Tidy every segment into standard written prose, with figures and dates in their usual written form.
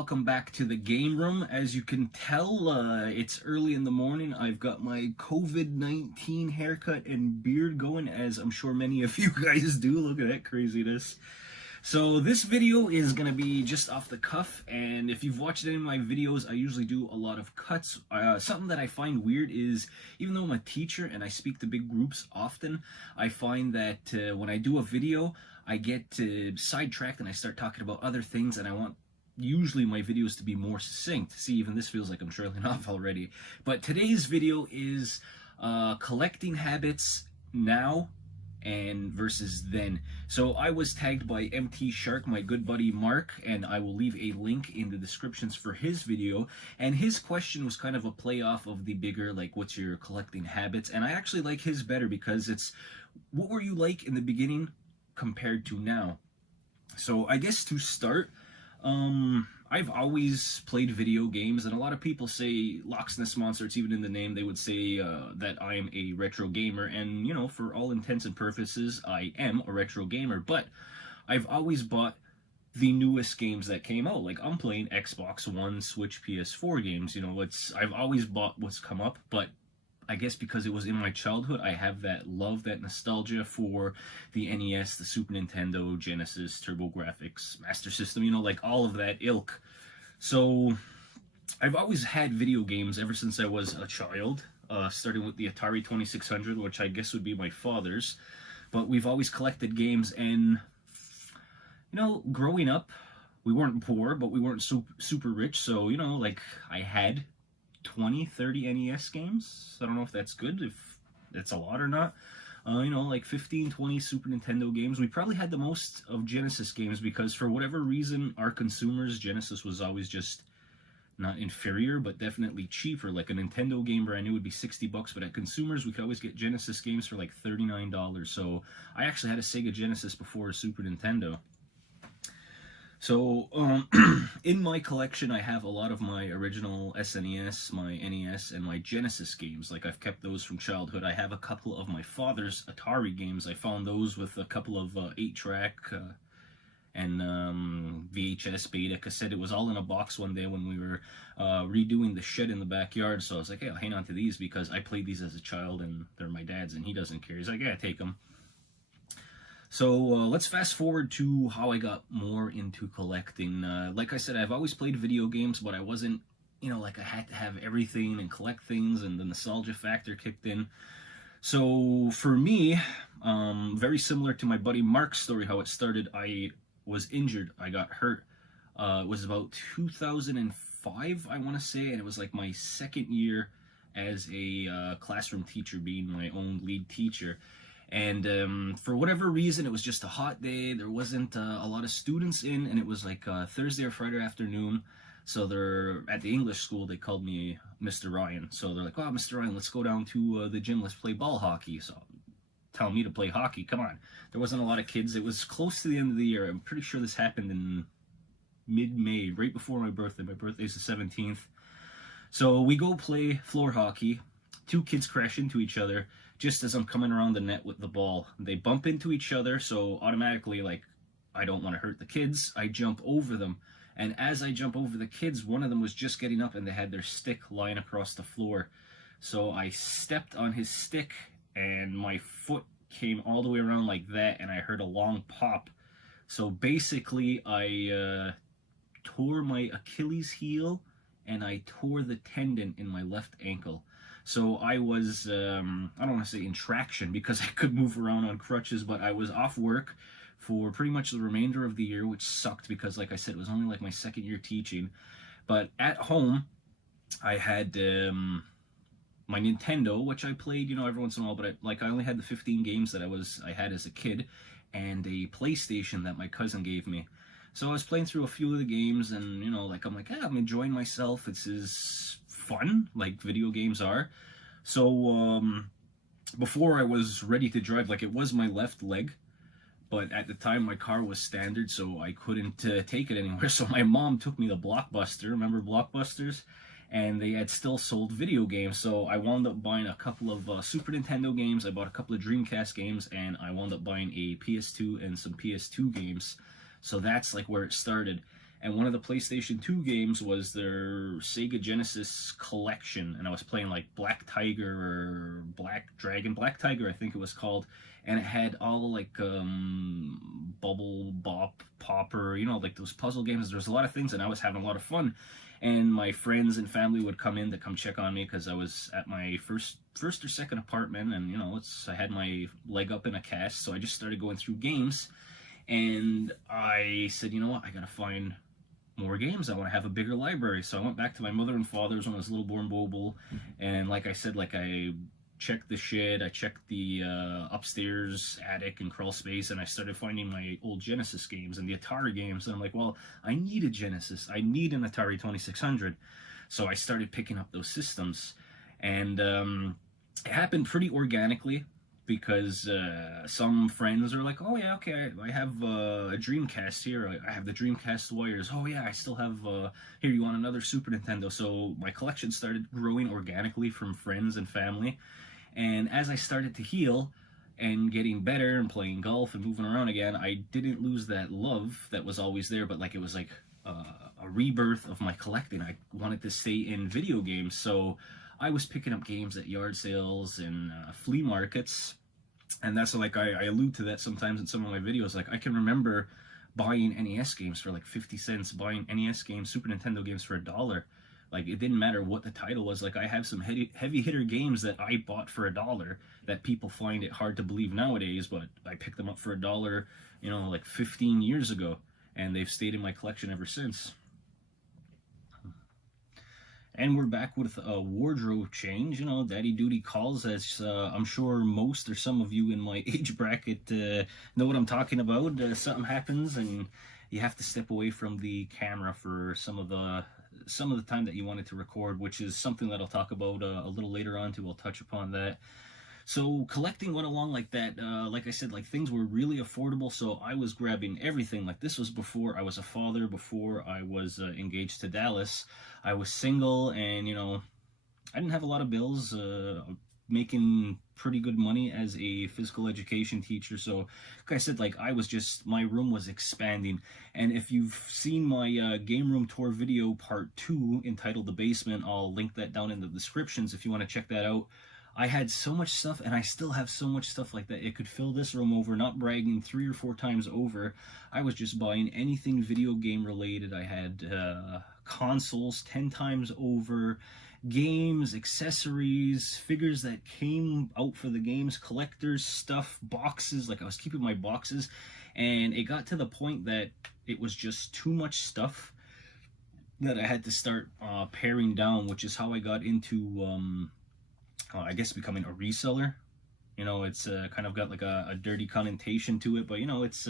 welcome back to the game room. As you can tell, it's early in the morning. I've got my COVID-19 haircut and beard going, as I'm sure many of you guys do. Look at that craziness. So this video is going to be just off the cuff, and if you've watched any of my videos, I usually do a lot of cuts. Something that I find weird is, even though I'm a teacher and I speak to big groups often, I find that when I do a video, I get sidetracked and I start talking about other things, and I want usually my videos to be more succinct. See, even this feels like I'm trailing off already. But today's video is collecting habits now and versus then. So I was tagged by MT Shark, my good buddy Mark, and I will leave a link in the descriptions for his video. And his question was kind of a play off of the bigger, like, what's your collecting habits? And I actually like his better because it's, what were you like in the beginning compared to now? So I guess to start, I've always played video games, and a lot of people say Loch SNES Monster, it's even in the name, they would say that I am a retro gamer, and, you know, for all intents and purposes, I am a retro gamer, but I've always bought the newest games that came out. Like, I'm playing Xbox One, Switch, PS4 games, you know, I've always bought what's come up, but I guess because it was in my childhood, I have that love, that nostalgia for the NES, the Super Nintendo, Genesis, TurboGrafx, Master System, you know, like all of that ilk. So I've always had video games ever since I was a child, starting with the Atari 2600, which I guess would be my father's. But we've always collected games, and, you know, growing up, we weren't poor, but we weren't super rich. So, you know, like, I had 20, 30 NES games. I don't know if that's good, if that's a lot or not. You know, like 15, 20 Super Nintendo games. We probably had the most of Genesis games because for whatever reason, our consumers, Genesis was always just not inferior, but definitely cheaper. Like a Nintendo game brand new would be $60, but at consumers, we could always get Genesis games for like $39. So I actually had a Sega Genesis before a Super Nintendo. So, in my collection, I have a lot of my original SNES, my NES, and my Genesis games. Like, I've kept those from childhood. I have a couple of my father's Atari games. I found those with a couple of 8-track and VHS, beta, cassette. It was all in a box one day when we were redoing the shed in the backyard. So I was like, hey, I'll hang on to these because I played these as a child, and they're my dad's, and he doesn't care. He's like, yeah, take them. So let's fast forward to how I got more into collecting. Like I said, I've always played video games, but I wasn't, you know, like I had to have everything and collect things, and the nostalgia factor kicked in. So for me, very similar to my buddy Mark's story, how it started, I was injured. I got hurt. It was about 2005, I want to say, and it was like my second year as a classroom teacher, being my own lead teacher. And for whatever reason, it was just a hot day. There wasn't a lot of students in, and it was like Thursday or Friday afternoon. So they're at the English school. They called me Mr. Ryan. So they're like, "Oh, Mr. Ryan, let's go down to the gym. Let's play ball hockey." So tell me to play hockey. Come on. There wasn't a lot of kids. It was close to the end of the year. I'm pretty sure this happened in mid-May, right before my birthday. My birthday's the 17th. So we go play floor hockey. Two kids crash into each other just as I'm coming around the net with the ball. They bump into each other, so automatically, like, I don't want to hurt the kids. I jump over them, and as I jump over the kids, one of them was just getting up and they had their stick lying across the floor. So I stepped on his stick, and my foot came all the way around like that, and I heard a long pop. So basically, I tore my Achilles heel, and I tore the tendon in my left ankle. So I was, I don't want to say in traction because I could move around on crutches, but I was off work for pretty much the remainder of the year, which sucked because, like I said, it was only like my second year teaching. But at home, I had my Nintendo, which I played, you know, every once in a while, but I only had the 15 games that I had as a kid, and a PlayStation that my cousin gave me. So I was playing through a few of the games, and, you know, like, I'm like, yeah, I'm enjoying myself. This is fun, like video games are. So before I was ready to drive, like, it was my left leg, but at the time my car was standard, so I couldn't take it anywhere. So my mom took me to Blockbuster. Remember Blockbusters? And they had still sold video games, so I wound up buying a couple of Super Nintendo games. I bought a couple of Dreamcast games, and I wound up buying a PS2 and some PS2 games. So that's like where it started. and one of the PlayStation 2 games was their Sega Genesis collection, and I was playing like Black Tiger or Black Tiger I think it was called, and it had all like Bubble Bop Popper, you know, like those puzzle games. There's a lot of things, and I was having a lot of fun. And my friends and family would come in to come check on me because I was at my first or second apartment, and you know, I had my leg up in a cast, so I just started going through games, and I said, you know what, I gotta find more games. I want to have a bigger library. So I went back to my mother and father's when I was a little born mobile, and like I said, like I checked the shed, I checked the upstairs attic and crawl space, and I started finding my old Genesis games and the Atari games, and I'm like, well, I need a Genesis, I need an Atari 2600. So I started picking up those systems, and it happened pretty organically, because some friends are like, oh yeah, okay, I have a Dreamcast here, I have the Dreamcast wires, oh yeah, I still have, here, you want another Super Nintendo? So my collection started growing organically from friends and family, and as I started to heal and getting better and playing golf and moving around again, I didn't lose that love that was always there, but like it was like a rebirth of my collecting. I wanted to stay in video games, so I was picking up games at yard sales and flea markets. And that's like, I allude to that sometimes in some of my videos. Like, I can remember buying NES games for like 50 cents, buying NES games, Super Nintendo games for $1. Like, it didn't matter what the title was. Like, I have some heavy hitter games that I bought for $1 that people find it hard to believe nowadays, but I picked them up for $1, you know, like 15 years ago, and they've stayed in my collection ever since. And we're back with a wardrobe change. You know, Daddy Duty calls, as I'm sure most or some of you in my age bracket know what I'm talking about. Something happens and you have to step away from the camera for some of the time that you wanted to record, which is something that I'll talk about a little later on too. I'll touch upon that. So collecting went along like that. Like I said, like things were really affordable, so I was grabbing everything. Like, this was before I was a father, before I was engaged to Dallas. I was single, and you know, I didn't have a lot of bills. Making pretty good money as a physical education teacher. So like I said, like I was just, my room was expanding. And if you've seen my game room tour video part 2 entitled The Basement, I'll link that down in the descriptions if you want to check that out. I had so much stuff, and I still have so much stuff like that. It could fill this room over, not bragging, 3 or 4 times over. I was just buying anything video game related. I had consoles 10 times over, games, accessories, figures that came out for the games, collectors, stuff, boxes. Like, I was keeping my boxes, and it got to the point that it was just too much stuff that I had to start paring down, which is how I got into I guess becoming a reseller. You know, it's kind of got like a dirty connotation to it, but you know, it's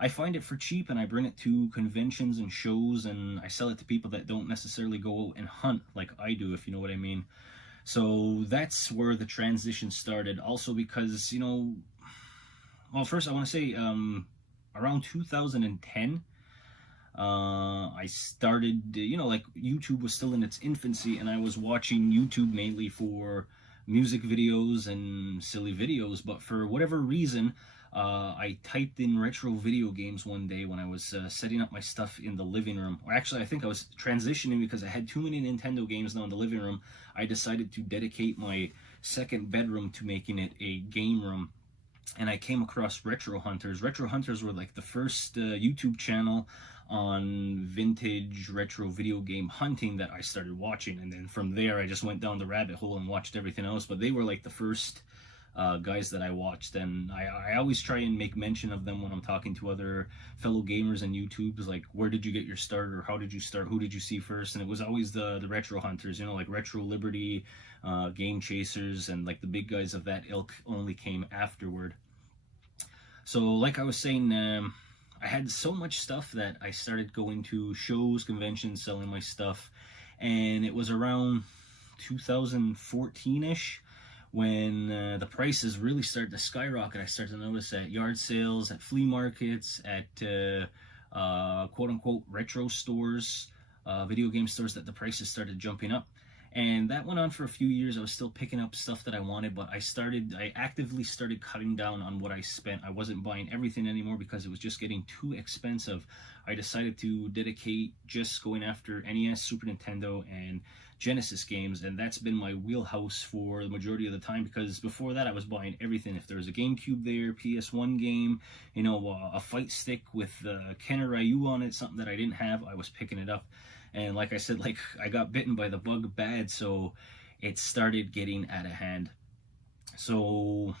I find it for cheap, and I bring it to conventions and shows, and I sell it to people that don't necessarily go out and hunt like I do, if you know what I mean. So that's where the transition started. Also because, you know, well, first I want to say around 2010 I started, you know, like YouTube was still in its infancy, and I was watching YouTube mainly for music videos and silly videos, but for whatever reason, I typed in retro video games one day when I was setting up my stuff in the living room. Or actually, I think I was transitioning because I had too many Nintendo games now in the living room. I decided to dedicate my second bedroom to making it a game room. And I came across Retro Hunters. Retro Hunters were like the first YouTube channel on vintage retro video game hunting that I started watching, and then from there I just went down the rabbit hole and watched everything else. But they were like the first guys that I watched, and I always try and make mention of them when I'm talking to other fellow gamers and YouTubes, like, where did you get your start, or how did you start, who did you see first? And it was always the Retro Hunters, you know, like Retro Liberty, Game Chasers, and like the big guys of that ilk only came afterward. So like I was saying, I had so much stuff that I started going to shows, conventions, selling my stuff, and it was around 2014-ish when the prices really started to skyrocket. I started to notice at yard sales, at flea markets, at quote-unquote retro stores, video game stores, that the prices started jumping up. And that went on for a few years. I was still picking up stuff that I wanted, but I actively started cutting down on what I spent. I wasn't buying everything anymore because it was just getting too expensive. I decided to dedicate just going after NES, Super Nintendo, and Genesis games, and that's been my wheelhouse for the majority of the time, because before that I was buying everything. If there was a GameCube there, PS1 game, a fight stick with Ken or Ryu on it, something that I didn't have, I was picking it up. And like I said, like, I got bitten by the bug bad, so it started getting out of hand. So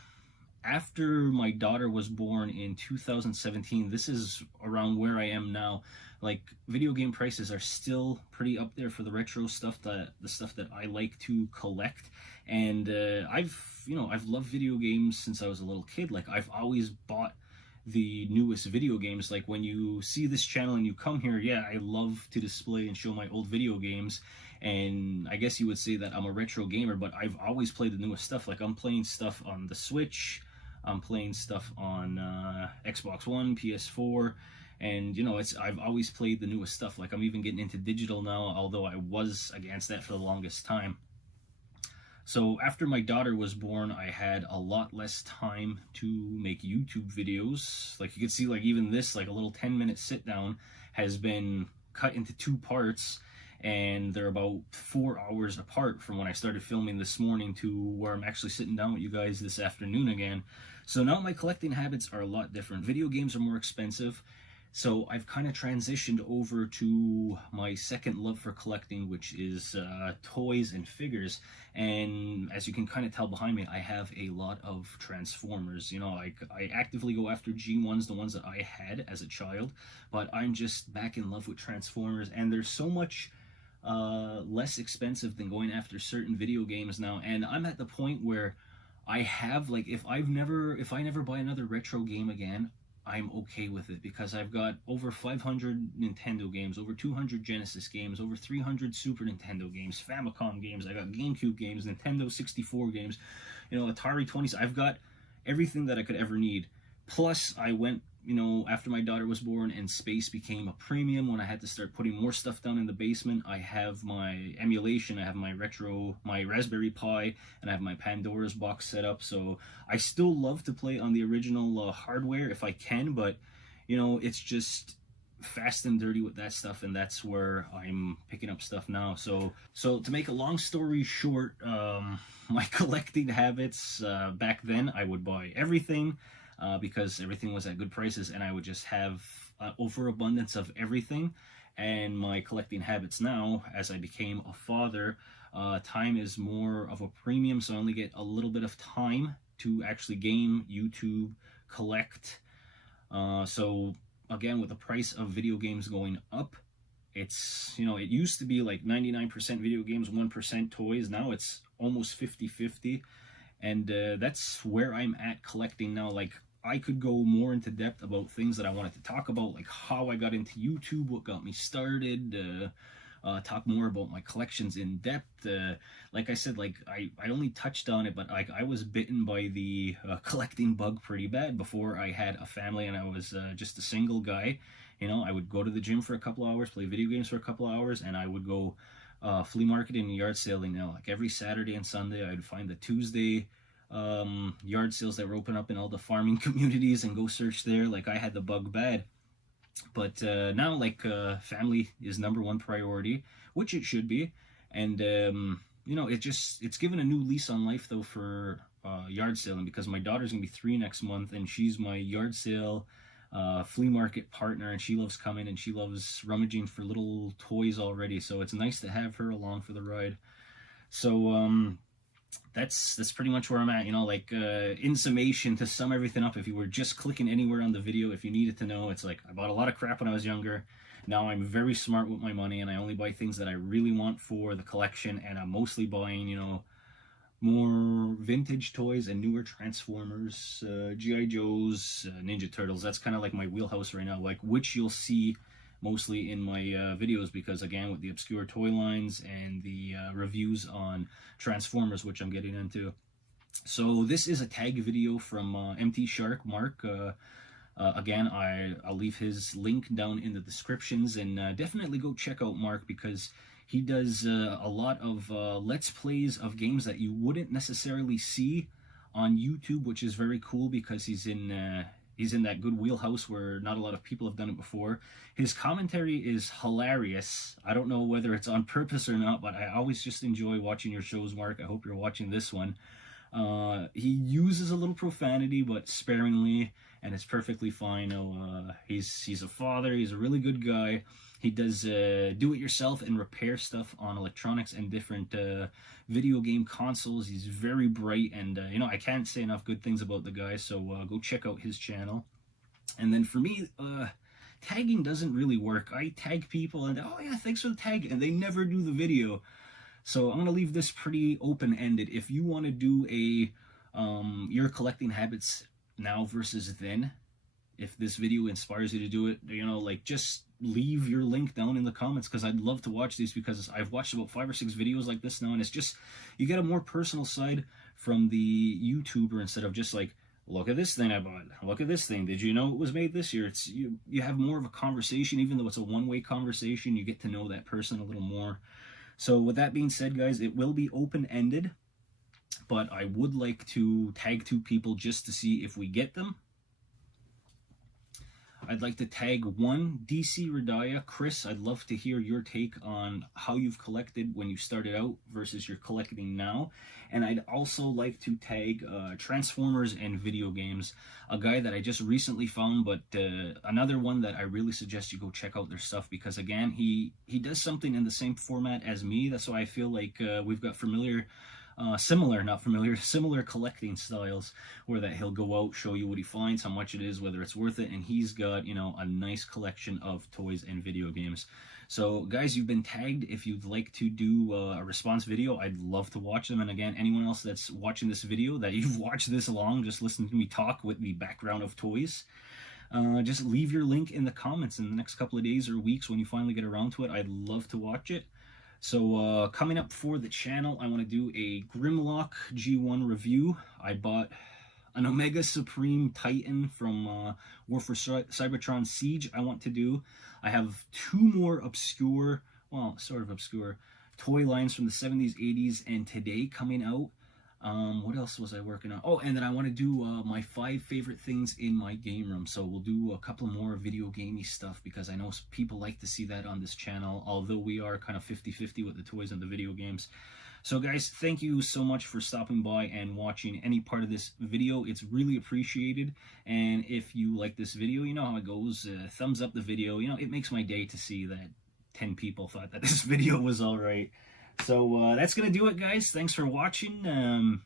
after my daughter was born in 2017, this is around where I am now. Like, video game prices are still pretty up there for the retro stuff, the stuff that I like to collect. And I've loved video games since I was a little kid. Like, I've always bought the newest video games. Like, when you see this channel and you come here, yeah, I love to display and show my old video games, and I guess you would say that I'm a retro gamer, but I've always played the newest stuff. Like, I'm playing stuff on the Switch, I'm playing stuff on Xbox One, PS4, and I've always played the newest stuff. Like, I'm even getting into digital now, although I was against that for the longest time. So after my daughter was born, I had a lot less time to make YouTube videos. Like, you can see, like, even this, like, a little 10-minute sit down has been cut into 2 parts, and they're about 4 hours apart from when I started filming this morning to where I'm actually sitting down with you guys this afternoon again. So now my collecting habits are a lot different. Video games are more expensive, so I've kind of transitioned over to my second love for collecting, which is toys and figures. And as you can kind of tell behind me, I have a lot of Transformers. I actively go after G1s, the ones that I had as a child, but I'm just back in love with Transformers, and there's so much less expensive than going after certain video games now. And I'm at the point where I have, like, if I never buy another retro game again, I'm okay with it, because I've got over 500 Nintendo games, over 200 Genesis games, over 300 Super Nintendo games, Famicom games, I got GameCube games, Nintendo 64 games, Atari 20s. I've got everything that I could ever need. Plus, I went, after my daughter was born and space became a premium, when I had to start putting more stuff down in the basement, I have my emulation, I have my Raspberry Pi, and I have my Pandora's box set up. So I still love to play on the original hardware if I can, but it's just fast and dirty with that stuff, and that's where I'm picking up stuff now. So to make a long story short, my collecting habits, back then I would buy everything, because everything was at good prices, and I would just have overabundance of everything. And my collecting habits now, as I became a father, time is more of a premium, so I only get a little bit of time to actually game, YouTube, collect. So again, with the price of video games going up, it's, it used to be like 99% video games, 1% toys. Now it's almost 50-50. And that's where I'm at collecting now. Like, I could go more into depth about things that I wanted to talk about, like how I got into YouTube, what got me started, talk more about my collections in depth. Like I said, like, I only touched on it, but like, I was bitten by the collecting bug pretty bad before I had a family and I was just a single guy. I would go to the gym for a couple hours, play video games for a couple hours, and I would go flea marketing and yard saling. Like, every Saturday and Sunday, I'd find the Tuesday yard sales that were open up in all the farming communities and go search there. Like, I had the bug bad. But now, like, family is #1 priority, which it should be. And it's given a new lease on life, though, for yard selling, because my daughter's gonna be 3 next month, and she's my yard sale flea market partner, and she loves coming and she loves rummaging for little toys already. So it's nice to have her along for the ride. So that's pretty much where I'm at. Like, in summation, to sum everything up, if you were just clicking anywhere on the video, if you needed to know, it's like, I bought a lot of crap when I was younger. Now I'm very smart with my money, and I only buy things that I really want for the collection, and I'm mostly buying, more vintage toys and newer Transformers, G.I. Joes, Ninja Turtles. That's kind of like my wheelhouse right now, like, which you'll see mostly in my videos, because again, with the obscure toy lines and the reviews on Transformers, which I'm getting into. So this is a tag video from MT Shark Mark. Again, I'll leave his link down in the descriptions, and definitely go check out Mark, because He does a lot of Let's Plays of games that you wouldn't necessarily see on YouTube, which is very cool because he's in that good wheelhouse where not a lot of people have done it before. His commentary is hilarious. I don't know whether it's on purpose or not, but I always just enjoy watching your shows, Mark. I hope you're watching this one. He uses a little profanity, but sparingly, and it's perfectly fine. He's a father. He's a really good guy. He does do-it-yourself and repair stuff on electronics and different video game consoles. He's very bright, and I can't say enough good things about the guy, so go check out his channel. And then for me, tagging doesn't really work. I tag people, and oh yeah, thanks for the tag, and they never do the video. So I'm going to leave this pretty open-ended. If you want to do your collecting habits now versus then, if this video inspires you to do it, just leave your link down in the comments, because I'd love to watch these, because I've watched about 5 or 6 videos like this now, and it's just, you get a more personal side from the YouTuber instead of just like, look at this thing I bought, look at this thing, did you know it was made this year? It's you have more of a conversation. Even though it's a one-way conversation, you get to know that person a little more. So with that being said, guys, it will be open-ended, but I would like to tag 2 people just to see if we get them. I'd like to tag 1 Dcrediah. Chris, I'd love to hear your take on how you've collected when you started out versus your collecting now. And I'd also like to tag Transformers and video games, a guy that I just recently found, but another one that I really suggest you go check out their stuff, because again, he does something in the same format as me. That's why I feel like we've got similar collecting styles, where that he'll go out, show you what he finds, how much it is, whether it's worth it, and he's got, a nice collection of toys and video games. So guys, you've been tagged. If you'd like to do a response video, I'd love to watch them. And again, anyone else that's watching this video, that you've watched this long, just listen to me talk with the background of toys, just leave your link in the comments in the next couple of days or weeks when you finally get around to it. I'd love to watch it. So coming up for the channel, I want to do a Grimlock G1 review. I bought an Omega Supreme Titan from War for Cybertron Siege I want to do. I have 2 more obscure, well, sort of obscure, toy lines from the 70s, 80s, and today coming out. What else was I working on? Oh, and then I want to do my 5 favorite things in my game room. So we'll do a couple more video gamey stuff, because I know people like to see that on this channel, although we are kind of 50-50 with the toys and the video games. So guys, thank you so much for stopping by and watching any part of this video. It's really appreciated. And if you like this video, you know how it goes. Thumbs up the video. It makes my day to see that 10 people thought that this video was all right. So that's going to do it, guys. Thanks for watching.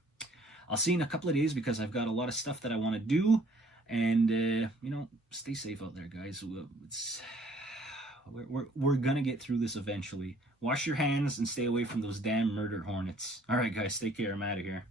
I'll see you in a couple of days, because I've got a lot of stuff that I want to do. And, stay safe out there, guys. We're going to get through this eventually. Wash your hands and stay away from those damn murder hornets. All right, guys, take care. I'm out of here.